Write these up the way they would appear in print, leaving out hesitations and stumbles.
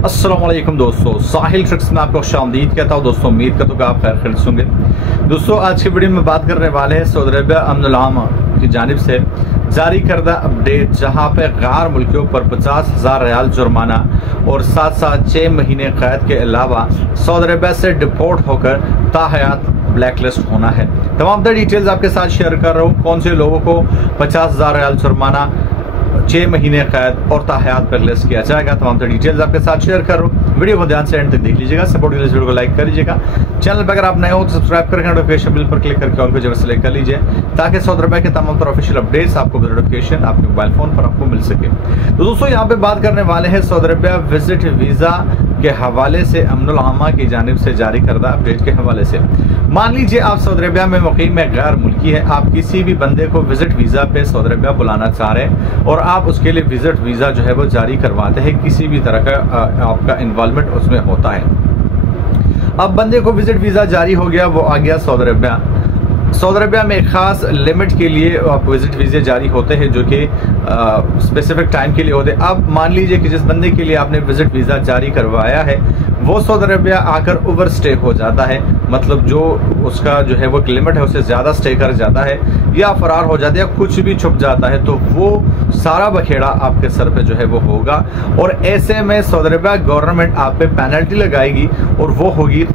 अस्सलाम वालेकुम दोस्तों, साहिल ट्रिक्स में आपको खुशामदीद कहता हूँ। दोस्तों उम्मीद करता हूँ कि आप खैर खैरियत होंगे। दोस्तों आज की वीडियो में बात करने वाले हैं सऊदी अरबिया अमन आमा की जानिब से जारी करदा अपडेट, जहां पे गैर मुल्कियों पर 50,000 रियाल जुर्माना और साथ साथ 6 महीने कैद के अलावा सऊदी अरबिया से डिपोर्ट होकर ताहयात ब्लैकलिस्ट होना है। तमाम डिटेल्स आपके साथ शेयर कर रहा हूँ। कौन से लोगों को 50,000 रियाल जुर्माना, 6 महीने कैद और ताहयात ब्लैकलिस्ट किया जाएगा, तमाम डिटेल्स आपके साथ शेयर कर रहा हूँ। वीडियो को ध्यान से एंड तक देख लीजिएगा। सपोर्ट के लिए वीडियो को लाइक कर लीजिएगा। चैनल पर अगर आप नए हो तो सब्सक्राइब करके नोटिफिकेशन बिल पर क्लिक करके ऑल को जरूर सेलेक्ट कर लीजिए, ताकि सऊदी अरबिया के तमाम ऑफिशियल अपडेट्स आपको नोटिफिकेशन आपके मोबाइल फोन पर आपको मिल सके। तो दोस्तों यहाँ पे बात करने वाले हैं सऊदी अरबिया विजिट वीजा के हवाले से अमन आमा की जानिब से जारी करदा अपडेट के हवाले से। मान लीजिए आप सऊदी अरबिया में मुकीम में गैर मुल्की है, आप किसी भी बंदे को विजिट वीजा पे सऊदी अरबिया बुलाना चाह रहे हैं और आप उसके लिए विजिट वीजा जो है वो जारी करवाते हैं, किसी भी तरह का आपका इन्वॉल्वमेंट उसमें होता है। अब बंदे को विजिट वीजा जारी हो गया, वो आ गया सऊदी अरबिया। सऊदी अरबिया में एक खास लिमिट के लिए आप विजिट वीजे जारी होते हैं, जो कि स्पेसिफिक टाइम के लिए होते हैं। अब मान लीजिए कि जिस बंदे के लिए आपने विजिट वीजा जारी करवाया है वो सऊदी अरबिया आकर ओवर स्टे हो जाता है, मतलब जो उसका जो है वो लिमिट है उससे ज्यादा स्टे कर जाता है या फरार हो जाता है या कुछ भी छुप जाता है, तो वो सारा बखेड़ा आपके सर पे जो है वो होगा। और ऐसे में सऊदी अरबिया गवर्नमेंट आप पे पेनल्टी लगाएगी और वो होगी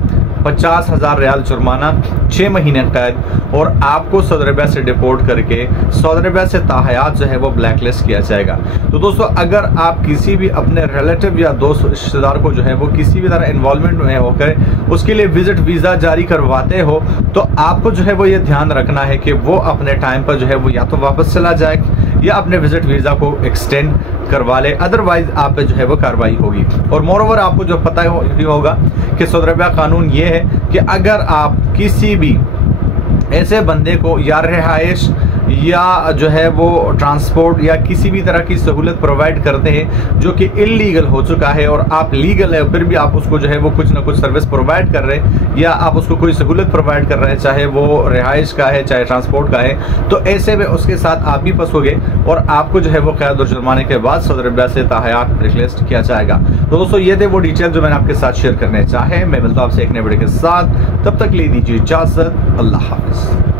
50,000 रियाल जुर्माना, 6 महीने कैद और आपको सऊदी अरबिया से डिपोर्ट करके सऊदी अरबिया से ताहयात जो है वो ब्लैकलिस्ट किया जाएगा। तो दोस्तों अगर आप किसी भी अपने रिलेटिव या दोस्त रिश्तेदार को जो है वो किसी भी तरह इन्वॉल्वमेंट में होकर उसके लिए विजिट वीजा जारी करवाते हो, तो आपको जो है वो ये ध्यान रखना है कि वो अपने टाइम पर जो है वो या तो वापस चला जाए या अपने विजिट वीजा को एक्सटेंड करवा ले, अदरवाइज आप पे जो है वो कार्रवाई होगी। और मोरओवर आपको जो पता होगा कि सऊदी अरबिया कानून ये है कि अगर आप किसी भी ऐसे बंदे को या रिहाइश या जो है वो ट्रांसपोर्ट या किसी भी तरह की सहूलत प्रोवाइड करते हैं जो कि इलीगल हो चुका है और आप लीगल है फिर भी आप उसको जो है वो कुछ ना कुछ सर्विस प्रोवाइड कर रहे हैं या आप उसको कोई सहूलत प्रोवाइड कर रहे हैं, चाहे वो रिहाइश का है चाहे ट्रांसपोर्ट का है, तो ऐसे में उसके साथ आप भी फंसोगे और आपको जो है वो कैद और जुर्माने के बाद सऊदी अरबिया से ताहयात ब्लैकलिस्ट किया जाएगा। तो दोस्तों ये थे वो डिटेल जो मैंने आपके साथ शेयर करने चाहे। मैं मिलता हूं आपसे एक नए वीडियो के साथ, तब तक ले दीजिए इजाजत। अल्लाह हाफिज।